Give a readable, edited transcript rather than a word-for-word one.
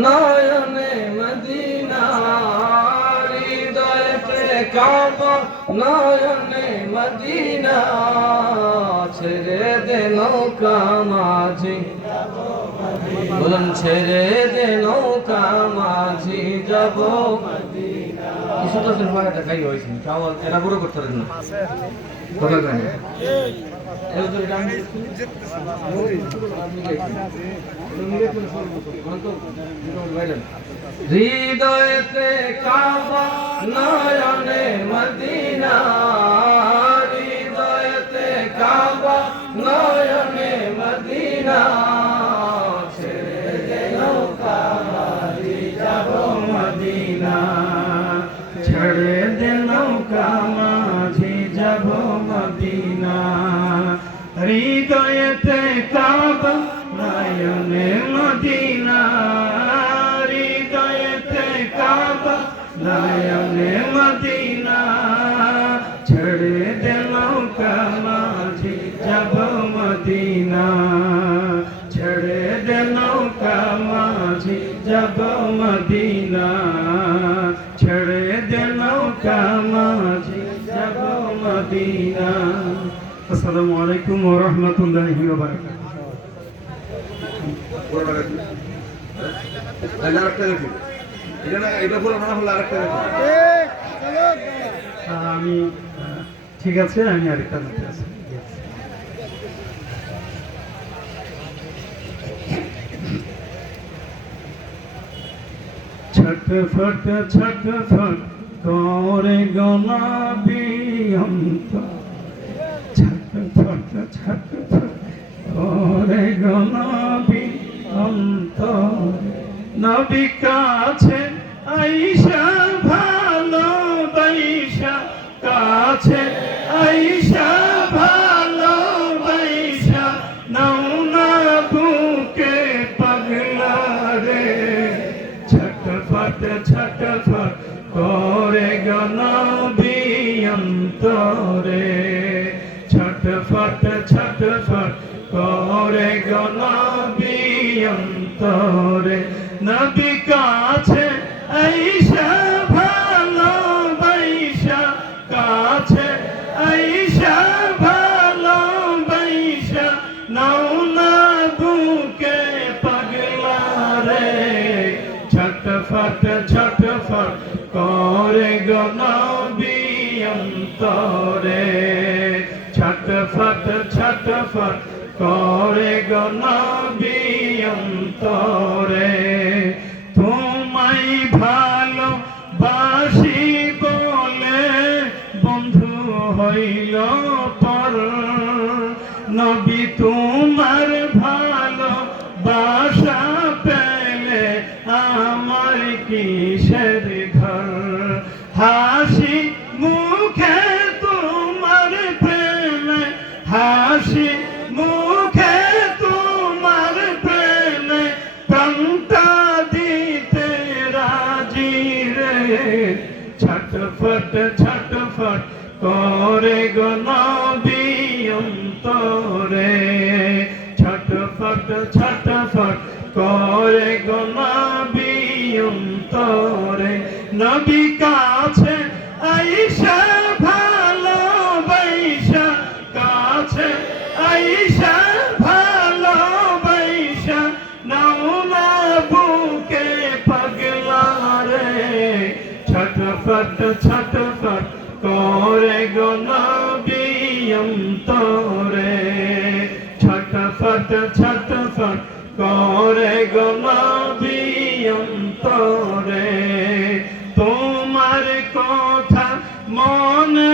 নয়নে মদিনা হৃদয়তে কাবা নয়নে মদিনা ছেড়ে দে নৌকা মাঝি বলুন ছেড়ে দে নৌকা মাঝি যাব কিছু তো সিনেমা দেখাই হয়েছে তাও এরা বড় করতে পারেন না কথা জানি হৃদয়তে কাবা নয়নে মদিনা হৃদয়তে কাবা নয়নে মদিনা ছেড়ে দে নৌকা মাঝি যাব মদিনা ছেড়ে দে নৌকা মাঝি যাব মদিনা হৃদয়তে কাবা নয়নে মদিনা হৃদয়তে কাবা নয়নে মদিনা ছেড়ে দে নৌকা মাঝি যাব মদিনা ছেড়ে দে নৌকা মাঝি যাব মদিনা ছেড়ে দে নৌকা মাঝি যাব মদিনা। আসসালামু আলাইকুম ওয়া রাহমাতুল্লাহি ওয়া বারাকাতুহু। আমি ঠিক আছে আমি আরেকটা নাতে আছি। ছটফট ছটফট করে গনাবি অন্তর ছটফট ছটফট করে গনাবি অন্তর নবী কাছে আইসা ভালোবাসা কাছে আইসা ভালোবাসা নাও না বুকে পাগলা রে ছটফট ছটফট করে গনাবি অন্তরে ছটফট ছটফট করে গনাবি অন্তরে নবী কাছে আইসা ভালোবাসা কাছে আইসা ভালোবাসা নাও না বুকে পাগলা রে ছটফট ছটফট করে গনাবি অন্তরে ছটফট ছটফট করে গনাবি অন্তরে তোমায় ভালো বাসি বলে বন্ধু হইল পর নবী তোমার ভালো বাসা পেলে আমার কিসের ঘর হাসি মুখে তোমার প্রেমে হাসি মুখে তোমার প্রেমে প্রাণটা দিতে রাজি রে ছটফট ছটফট করে গনাবি অন্তরে ছটফট ছটফট করে গনাবি অন্তরে নবী কাছে আইসা ভালোবাসা কাছে আইসা ভালোবাসা নাও না বুকে পাগলা রে ছটফট ছটফট করে গনাবি অন্তরে ছটফট ছটফট করে গনাবি অন্তরে তোমার কথা মনে